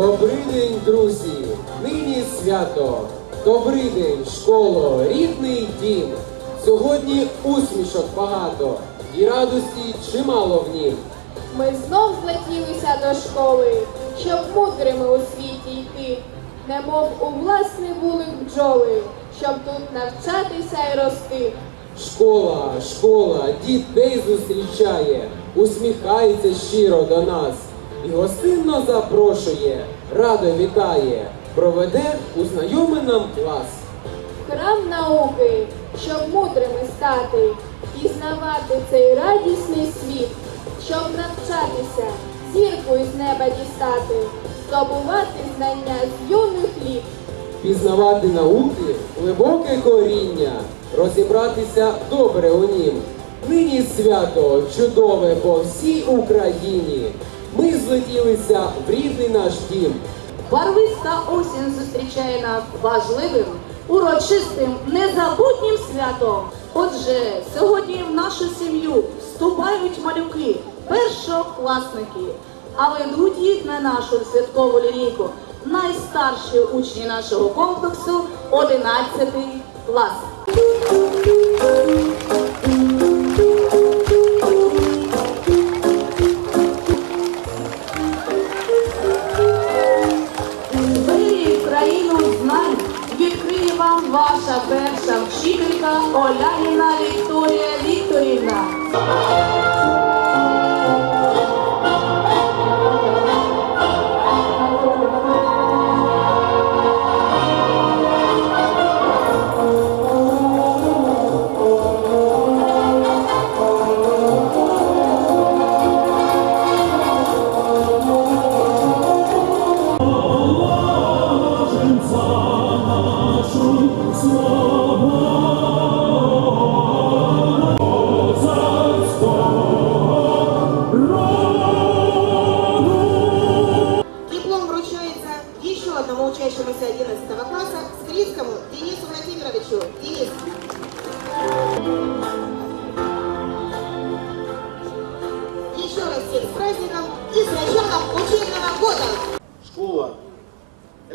Добрий день, друзі! Нині свято! Добрий день, школо, рідний дім! Сьогодні усмішок багато і радості чимало в нім. Ми знов злетілися до школи, щоб мудрими у світі йти, немов у власний вулик бджоли, щоб тут навчатися й рости. Школа, школа, дітей зустрічає, усміхається щиро до нас і гостинно запрошує, радо вітає, проведе у знайомий нам клас. Храм науки, щоб мудрими стати, пізнавати цей радісний світ, щоб навчатися, зірку із неба дістати, здобувати знання з юних літ. Пізнавати науки, глибоке коріння, розібратися добре у нім. Нині свято чудове по всій Україні. Ми злетілися в рідний наш дім. Барвиста осінь зустрічає нас важливим, урочистим, незабутнім святом. Отже, сьогодні в нашу сім'ю вступають малюки, першокласники, а ведуть їх на нашу святкову лінійку найстарші учні нашого комплексу 11 клас. Ваша перша вчителька Оляніна Вікторія Вікторівна.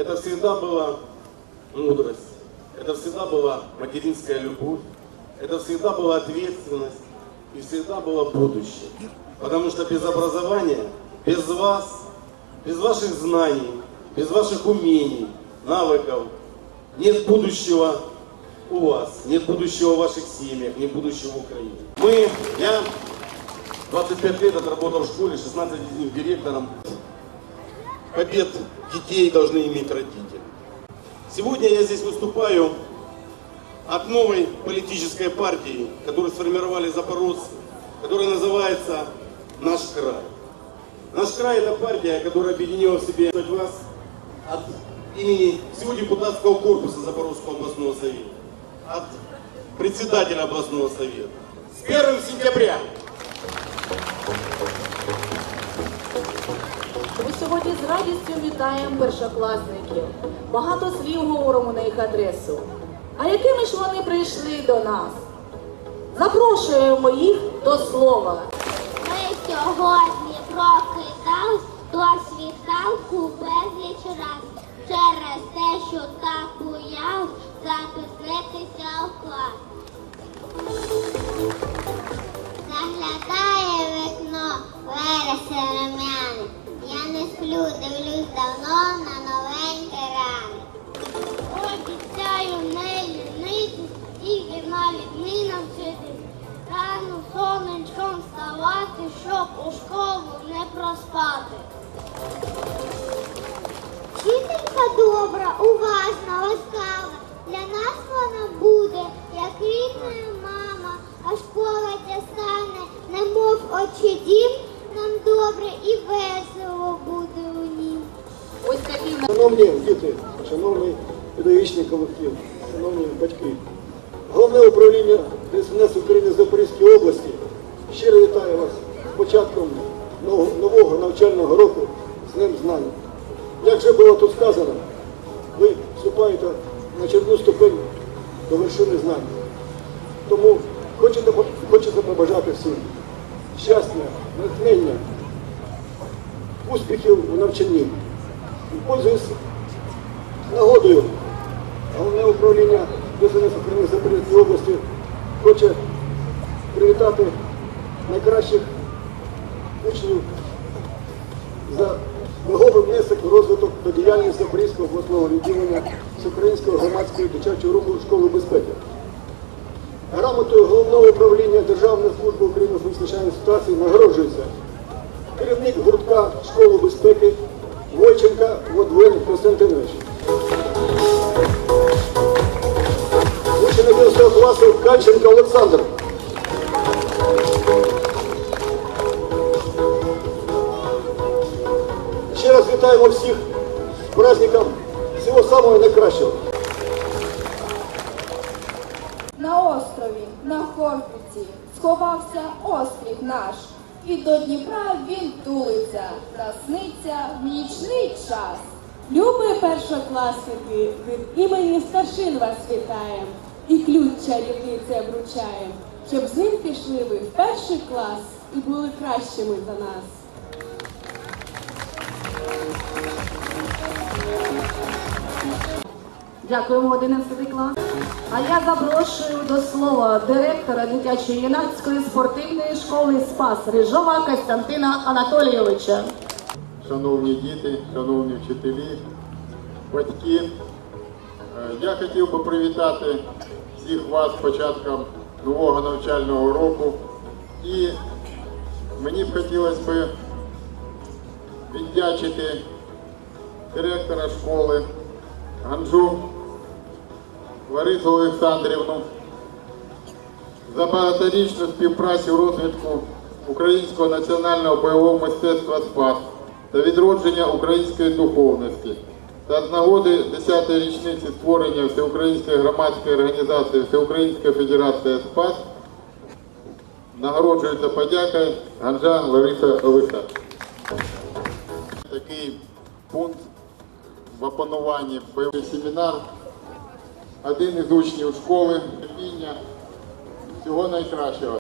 Это всегда была мудрость, это всегда была материнская любовь, это всегда была ответственность и всегда было будущее. Потому что без образования, без вас, без ваших знаний, без ваших умений, навыков нет будущего у вас, нет будущего в ваших семьях, нет будущего в Украине. Мы, я 25 лет отработал в школе, 16 из них директором побед детей должны иметь родители. Сегодня я здесь выступаю от новой политической партии, которую сформировали запорожцы, которая называется «Наш край». «Наш край» – это партия, которая объединила в себе вас от имени всего депутатского корпуса Запорожского областного совета, от председателя областного совета. С 1 сентября Ми сьогодні з радістю вітаємо першокласників. Багато слів говоримо на їх адресу. А якими ж вони прийшли до нас? Запрошуємо їх до слова. Ми сьогодні прокидались до світанку і вірна відміна. Рано сонечком вставати, щоб у школу не проспати. Вчителька добра, уважна, ласкава. Для нас вона буде, як рідна мама, а школа ця стане, немов очі дім, нам добре і весело буде у ній. Ось такі Шановні діти, шановний педагогічний колектив, шановні батьки, головне управління ДСНС України Запорізької області щиро вітаю вас з початком нового, навчального року з Днем знань. Як вже було тут сказано, ви вступаєте на черну ступень до вершини знань. Тому хочете побажати всім щастя, натхнення, успіхів у навчанні. І пользуюсь нагодою. Управління України Запорізької області хоче привітати найкращих учнів за ваговий внесок розвиток та діяльність Запорізького обласного відділення Всеукраїнського громадського дитячого руху школи безпеки. Грамотою головного управління Державної служби України з надзвичайних ситуацій нагороджується керівник гуртка школи безпеки Войченка Водвин Константинович. Класу Кальченко Олександр. Ще раз вітаємо всіх з праздником. Всього самого найкращого. На острові, на Хортиці, сховався острів наш, і до Дніпра він тулиться, та сниться в нічний час. Любі першокласники, від імені старшин вас вітаєм і ключ чарівниця вручаєм, щоб з ним пішли ви в перший клас і були кращими за нас. Дякуємо 11 клас. А я запрошую до слова директора дитячої юнацької спортивної школи Спас Рижова Костянтина Анатолійовича. шановні діти, шановні вчителі, батьки. Е, Я хотів би привітати всіх вас початком нового навчального року. І мені б хотілося б віддячити директора школи Ганжу Ларису Олександрівну за багаторічну співпрацю розвитку українського національного бойового мистецтва «Спас» та відродження української духовності. Та з нагоди 10-ї річниці створення Всеукраїнської громадської організації Всеукраїнська Федерація «Спас» нагороджується подякою Ганжа Лариса Олеша. Такий пункт в опануванні бойовий семінар. Один із учнів школи терпіння. Всього найкращого.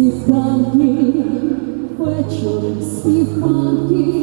Світанки, вечори, світанки,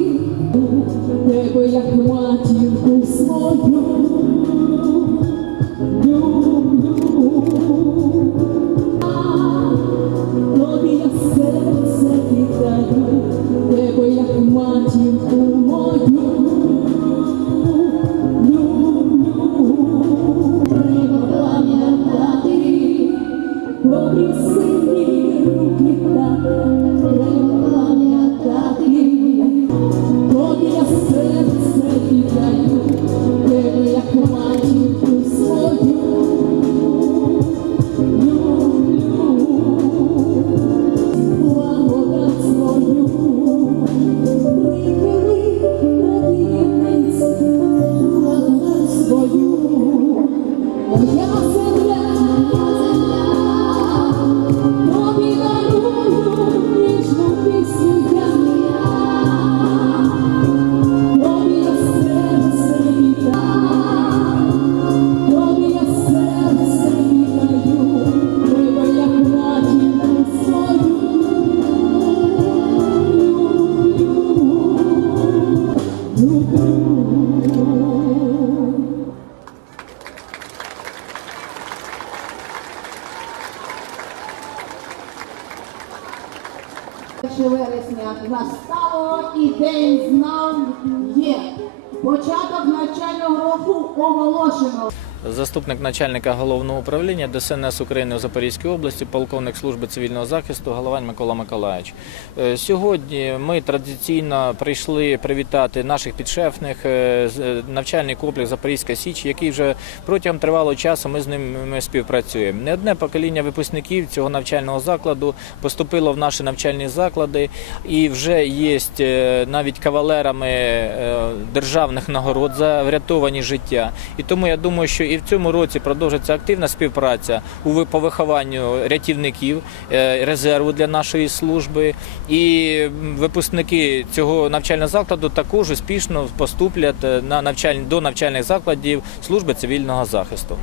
Вересня настало і день знав є. Початок навчального року оголошено. Заступник начальника головного управління ДСНС України у Запорізькій області, полковник служби цивільного захисту Головань Микола Миколаївич. Е, Сьогодні ми традиційно прийшли привітати наших підшефних е, е, навчальний комплекс Запорізька Січ, який вже протягом тривалого часу ми з ними співпрацюємо. Не одне покоління випускників цього навчального закладу поступило в наші навчальні заклади і вже є навіть кавалерами державних нагород за врятовані життя. І тому я думаю, що і в цьому році продовжиться активна співпраця у по вихованню рятівників е, резерву для нашої служби. І випускники цього навчального закладу також успішно поступлять е, на навчальні до навчальних закладів служби цивільного захисту.